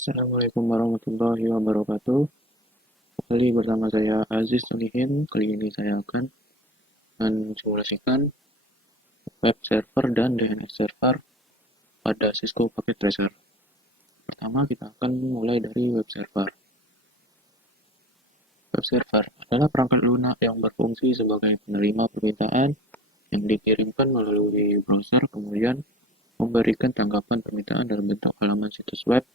Assalamualaikum warahmatullahi wabarakatuh. Kembali bersama saya Aziz Solihin. Kali ini saya akan mensimulasikan web server dan DNS server pada Cisco Packet Tracer. Pertama, kita akan mulai dari web server. Web server adalah perangkat lunak yang berfungsi sebagai penerima permintaan yang dikirimkan melalui browser, kemudian memberikan tanggapan permintaan dalam bentuk halaman situs web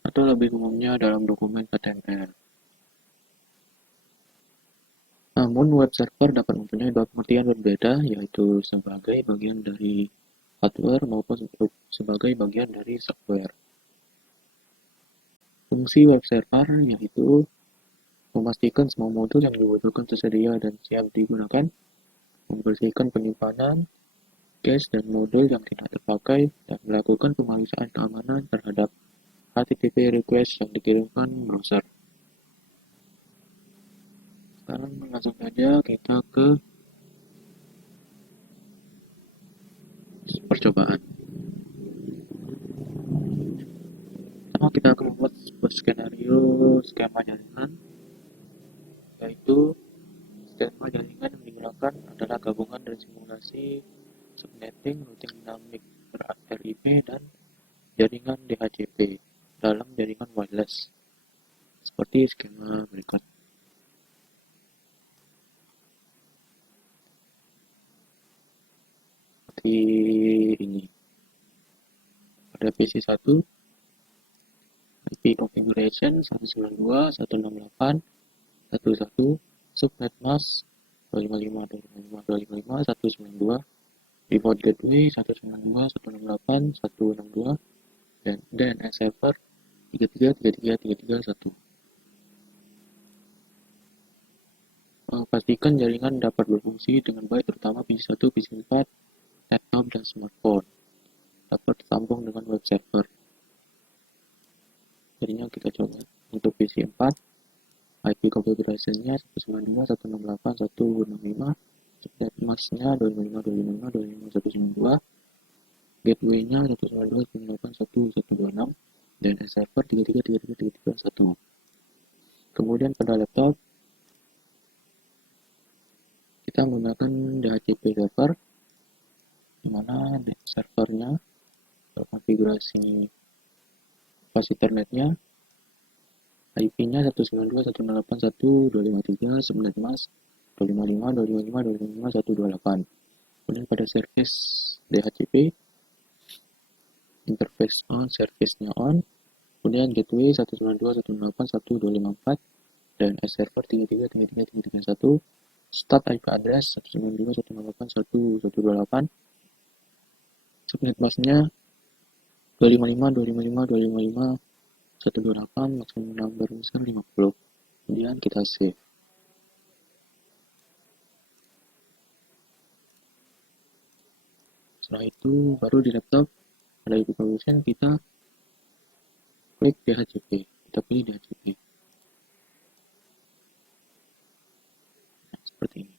atau lebih umumnya dalam dokumen HTML. Namun, web server dapat mempunyai dua pengertian berbeda, yaitu sebagai bagian dari hardware maupun sebagai bagian dari software. Fungsi web server yaitu memastikan semua modul yang dibutuhkan tersedia dan siap digunakan, membersihkan penyimpanan, cache dan modul yang tidak terpakai, dan melakukan pemeriksaan keamanan terhadap HTTP request yang dikirimkan browser. Sekarang langsung saja kita ke percobaan. Pertama, kita akan membuat sebuah skenario skema jaringan, yaitu skema jaringan yang digunakan adalah gabungan dari simulasi subnetting, routing dynamic RIP, dan jaringan DHCP dalam jaringan wireless, seperti skema berikut. Seperti ini. Pada PC1, IP configuration 192.168.11, subnet mask 255.255.255.192, default gateway 192.168.162, dan DNS server 33.33.33.1. Pastikan jaringan dapat berfungsi dengan baik, terutama PC1, PC4, laptop, dan smartphone dapat tersambung dengan web server. Jadinya kita coba untuk PC4, IP configuration-nya 192.168.165, subnet mask-nya 255.255.192, gateway-nya 192.168.1.126, dan server 33.33.33.1. Kemudian pada laptop kita menggunakan DHCP server, di mana servernya konfigurasi kapasitor netnya, IP-nya 192.168.1.253, subnet mask 255.255.255.128. Kemudian pada service DHCP, interface on, service-nya on, kemudian gateway 192.168.1.254, dan server 33.33.33.1, start IP address 192.168.1.128, subnet mask-nya 255.255.255.128, maksimum number besar 50. Kemudian kita save. Setelah itu baru di laptop ada IP configuration, kita klik DHCP, kita pilih DHCP. Nah, seperti ini.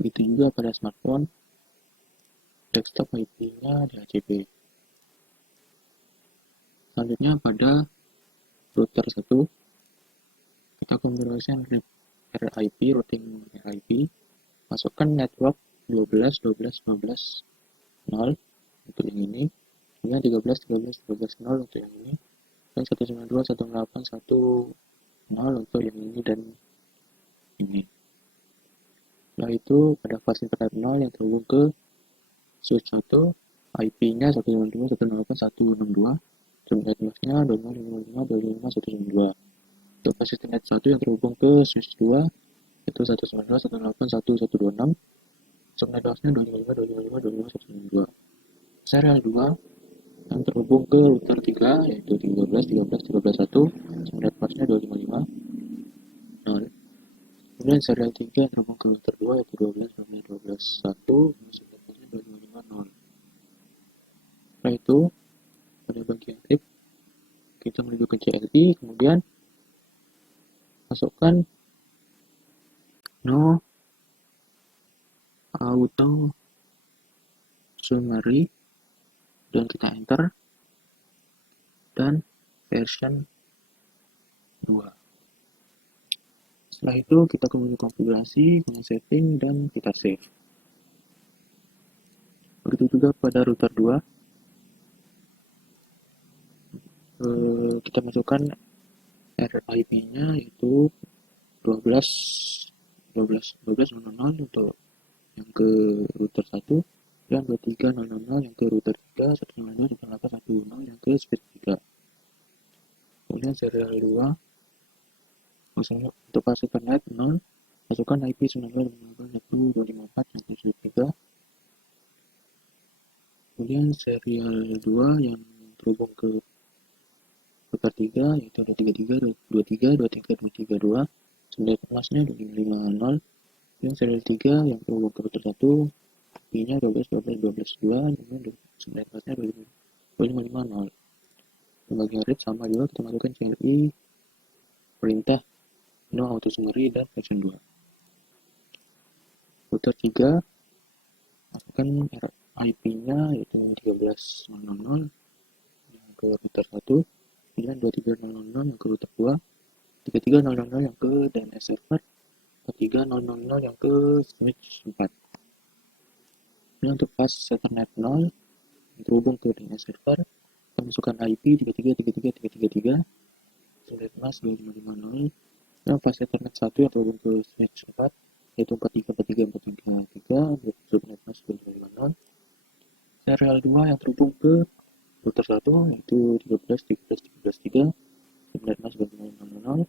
Begitu juga pada smartphone, desktop IP-nya DHCP. Selanjutnya pada router 1, kita configuration RIP, routing RIP, masukkan network 12, 12, 15, 0 untuk yang ini, kemudian 13, 13, 13, 0 untuk yang ini, dan 192.168.1.0 untuk yang ini dan ini. Setelah itu pada fast internet 0 yang terhubung ke switch 1, IP-nya 192.168.162, subnet mask-nya 255.255.192. Untuk fast internet 1 yang terhubung ke switch 2, itu 192.168.1.126, subnet mask-nya 255.255.255.162. Serial 2 yang terhubung ke router 3, yaitu 13, 13, 13.1, subnet mask-nya 255.0. Kemudian serial 3 yang terhubung ke router 2, yaitu 12, 12, 12.1, subnet mask-nya 255.0. Setelah itu, pada bagian RIP, kita menuju ke CLI, kemudian masukkan no auto summary, dan kita enter, dan version 2. Setelah itu kita kembali konfigurasi, setting, dan kita save. Begitu juga pada router 2, kita masukkan RIP-nya yaitu 12.12.12.00 untuk yang ke router 1 dan 23.000 yang ke router 3, 1.0.0.8.1.0 yang ke switch 3. Kemudian serial 2 untuk pas Ethernet 0, masukkan IP 19.1.254 yang ke switch 3. Kemudian serial 2 yang terhubung ke router 3 yaitu 233.23.23.232, sumber masnya 2550. Yang serial 3 yang terhubung ke router 1, IP-nya 12.12.12.2 dengan sumber masnya 2550. Pembagian read sama juga, kita masukkan CLI, perintah no auto summary dan version 2. Router 3 masukkan IP-nya yaitu 13.000 yang ke router 1, kemudian 23.000 yang ke router 2, 33.000 yang ke DNS server, 33.000 yang ke switch 4. Ini untuk pas Ethernet 0 yang terhubung ke DNS server, kita masukkan IP 33.33.33.33, sumber mas 2550. Yang pas Ethernet 1 yang terhubung ke switch 4 yaitu 43.43.43.3, subnet mas 2550. Serial 2 yang terhubung ke router 1 yaitu 13.13.13.3, subnet mas 2550.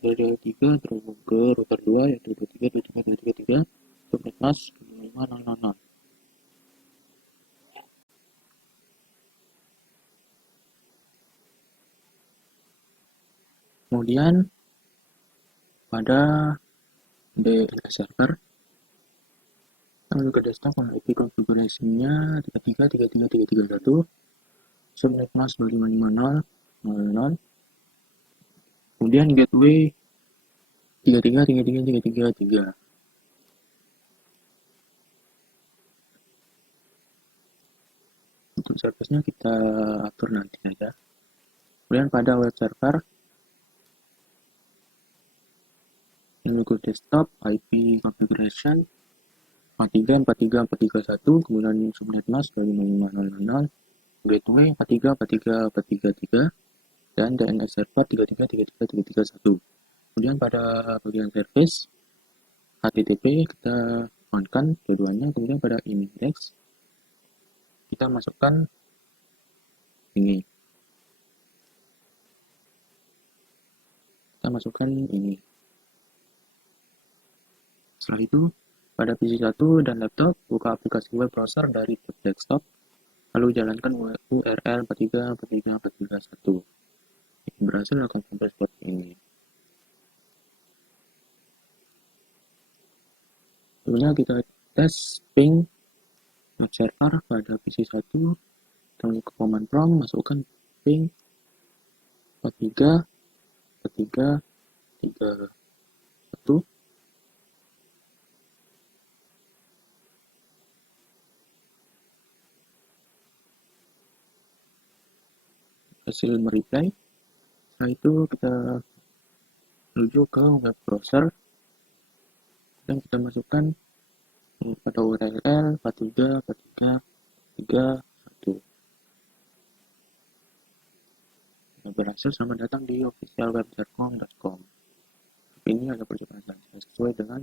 Serial 3 terhubung ke router 2 yaitu 23.23.23.3, subnet mas 2500. Kemudian pada DNS server, lalu ke desktop, IP konfigurasinya 33.33.33.1, subnet mas 2550.00. Kemudian gateway 33.33.33.3. Untuk service-nya kita atur nanti aja. Kemudian pada web server, lalu ke desktop, IP configuration 43.43.43.1, kemudian subnet mask 2550.00, gateway 43.43.43.3, dan DNS server 33.33.33.1. Kemudian pada bagian service, HTTP kita on-kan keduanya. Kemudian pada index, kita masukkan ini. Setelah itu, pada PC 1 dan laptop, buka aplikasi web browser dari tab desktop, lalu jalankan URL 43.43.43.1. Berhasil akan sampai seperti ini. Kemudian kita tes ping web server pada PC 1, kita ke command prompt, masukkan ping 43.43.31. Hasil mereply. Setelah itu kita menuju ke web browser dan kita masukkan pada URL 43.43.3.1. Berhasil, selamat datang di officialweb.com. Ini ada percobaan saja sesuai dengan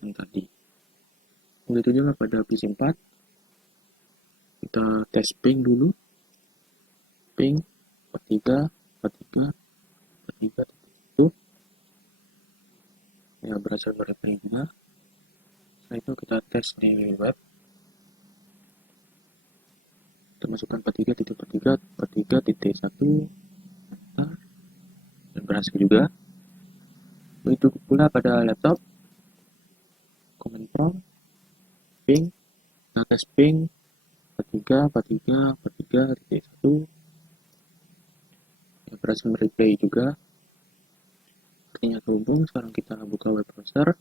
yang tadi. Begitu juga pada PC 4, kita tes ping dulu. Ping 43.43.43.1 ya, berhasil mereply juga. Setelah itu kita tes di web, kita masukkan 43.43.43.1 dan berhasil juga. Begitu pula pada laptop, command prompt ping, kita tes ping 43.43.43.1 yang berhasil mereply juga, artinya terhubung. Sekarang kita buka web browser,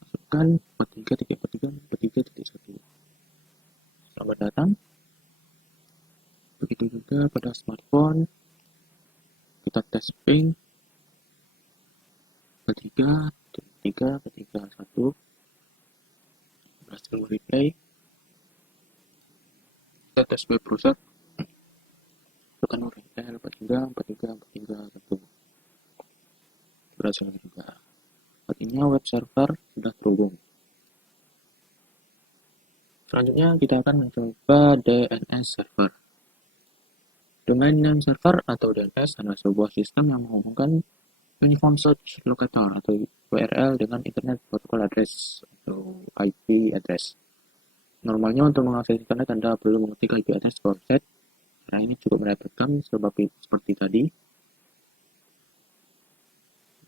masukkan 43.43.43.1. Selamat datang. Begitu juga pada smartphone, kita tes ping ketiga, satu, berhasil replay. Kita tes web browser, tekan URL 43, 1, berhasil juga. Artinya web server sudah terhubung. Selanjutnya kita akan mencoba DNS server. Domain name server atau DNS adalah sebuah sistem yang menghubungkan Uniform Search Locator atau URL dengan Internet Protocol Address atau IP address. Normalnya untuk mengakses internet Anda perlu mengetik IP address ke website. Nah, ini cukup merepotkan sebab seperti tadi.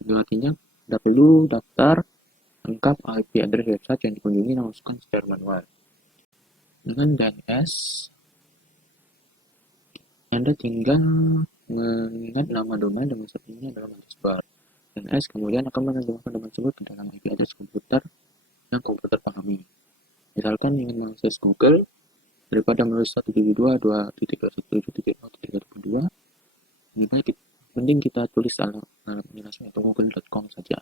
Artinya Anda perlu daftar lengkap IP address website yang dikunjungi dan masukkan secara manual. Dengan DNS, Anda tinggal mengingat nama domain dan mensertainya dalam address DNS kemudian akan menerjemahkan domain tersebut ke dalam IP address komputer yang komputer pahami. Misalkan ingin mengakses Google, daripada menulis 172.2.1.0.3.2, mending kita tulis dalam penjelasan itu google.com saja.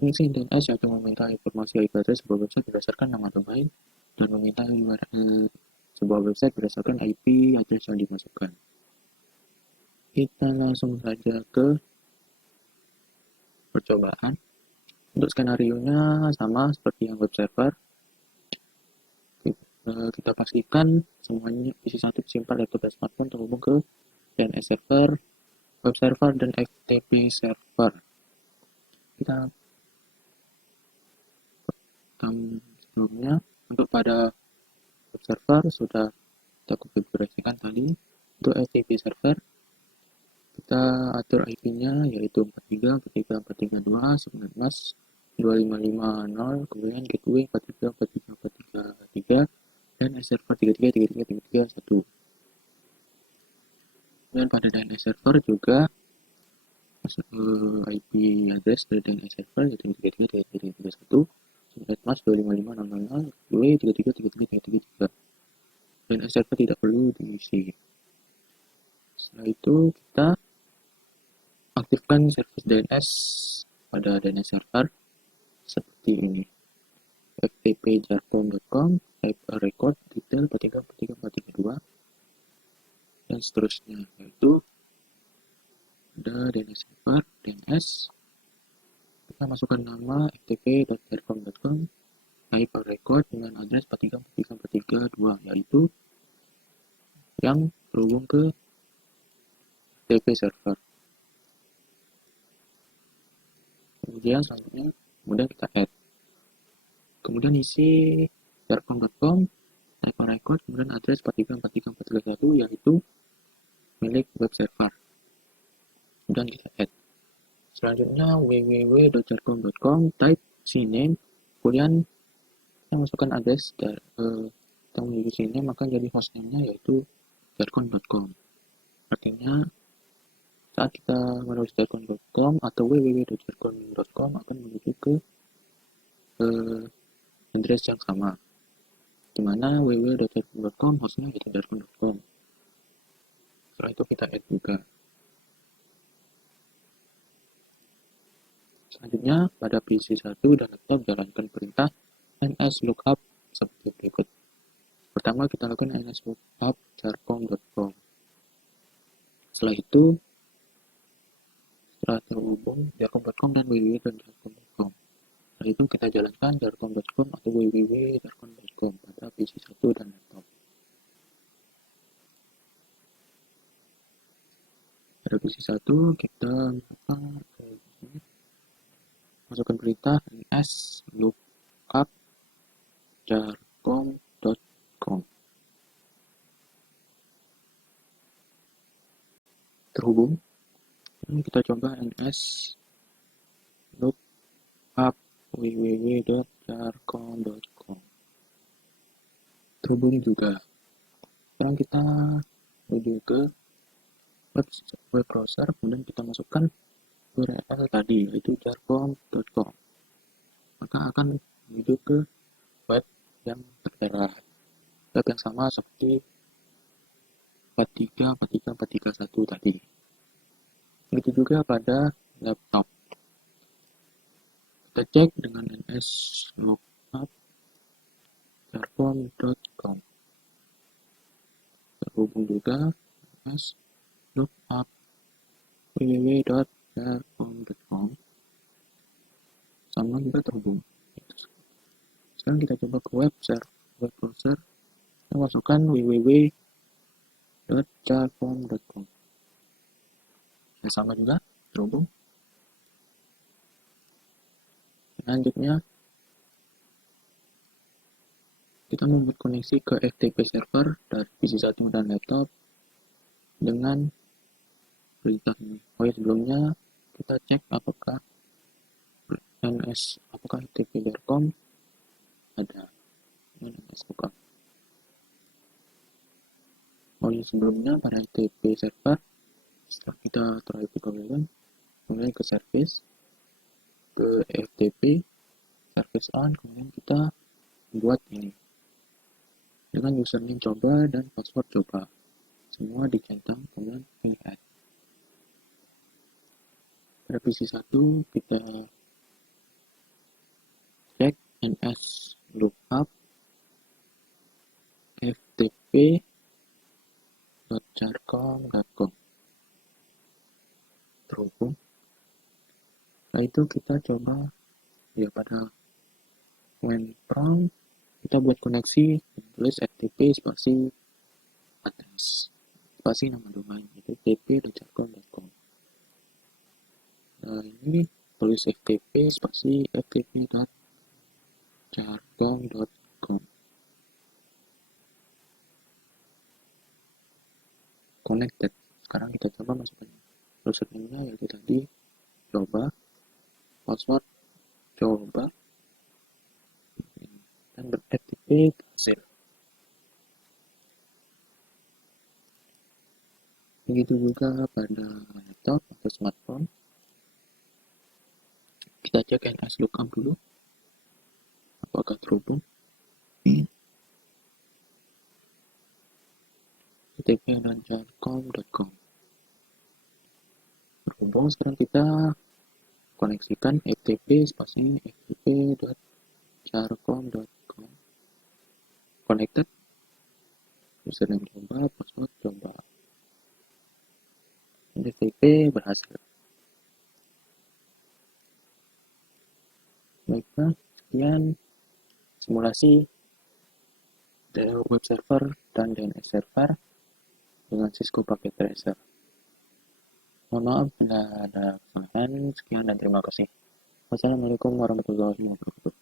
Fungsi DNS yaitu meminta informasi IP address sebuah website berdasarkan nama domain dan meminta URL sebuah website berdasarkan IP address yang dimasukkan. Kita langsung saja ke percobaan. Untuk skenario-nya sama seperti yang web server. Kita pastikan semuanya PC1, PC4, laptop, dan smartphone terhubung ke DNS server, web server, dan FTP server. Kita sebelumnya untuk pada web server sudah kita konfigurasikan tadi. Untuk FTP server kita atur IP-nya yaitu 43.43.2.19.2550, kemudian gateway 43.43.43.3 dan server 33.33.33.1. Dan pada DNS server juga IP address dari DNS server yaitu 33.33.31 /mas 255.000 gateway 33.33.33.3. DNS server tidak perlu diisi. Setelah itu kita aktifkan service DNS pada DNS server seperti ini. ftp.jarcom.com, type a record, detail 43.43.42 dan seterusnya, yaitu ada DNS server, DNS, kita masukkan nama ftp.jarcom.com, type a record dengan address 43.43.42, yaitu yang terhubung ke FTP server. Kemudian selanjutnya, kita add. Kemudian isi jarcom.com, type a record, kemudian address 43.43.41 yaitu milik web server. Kemudian kita add. Selanjutnya www.jarcom.com, type cname, kemudian kita masukkan address kita menuju sini, maka jadi hostname-nya yaitu jarcom.com. Artinya saat kita menulis jarcom.com atau www.jarcom.com akan menuju ke address yang sama, dimana www.jarcom.com hostnya yaitu jarcom.com. Setelah itu kita add juga. Selanjutnya pada PC1 dan laptop jalankan perintah nslookup seperti berikut. Pertama kita lakukan nslookup jarcom.com. Setelah itu setelah terhubung jarcom.com dan www.jarcom.com. Setelah itu kita jalankan jarcom.com atau www.jarcom.com pada PC1 dan laptop. Pada PC1 kita masukkan perintah nslookup jarcom.com. Terhubung. Ini kita coba nslookup www.jarcom.com. Terhubung juga. Sekarang kita menuju ke web browser, kemudian kita masukkan URL tadi yaitu jarcom.com, maka akan menuju ke web yang tertera, web yang sama seperti 434341 tadi. Begitu juga pada laptop. Kita cek dengan nslookup jarcom.com. Terhubung juga nslookup www.jarcom.com, sama juga terhubung. Sekarang kita coba ke web browser, kita masukkan www.jarcom.com. Ya, sama juga terhubung. Selanjutnya kita membuat koneksi ke FTP server dari PC 1 dan laptop dengan perintah ini. Oh ya, sebelumnya kita cek apakah FTP Jarcom ada nslookup. Oh ya, sebelumnya pada FTP server, setelah kita terhubung ke VLAN, kemudian ke service, ke FTP service on, kemudian kita buat ini dengan username coba dan password coba, semua dicentang, kemudian add. Pada PC 1 kita cek nslookup ftp.jarcom.com, terhubung. Setelah itu kita coba ya pada command prompt kita buat koneksi, tulis ftp spasi address spasi nama domain itu ftp.jarcom.com. Nah, ini tulis ftp spasi ftp.jarcom.com, connected. Sekarang kita coba masukkan username-nya, yaitu tadi coba, password coba, dan ber-FTP hasil. Begitu juga pada laptop atau smartphone. Kita cek nslookup dulu apakah terhubung. ftp.jarcom.com terhubung. Sekarang kita koneksikan ftp spasi ftp.jarcom.com, connected, username coba, password coba, FTP berhasil. Baiklah, sekian simulasi dari web server dan DNS server dengan Cisco Packet Tracer. Mohon maaf bila ada kesalahan. Sekian dan terima kasih. Wassalamualaikum warahmatullahi wabarakatuh.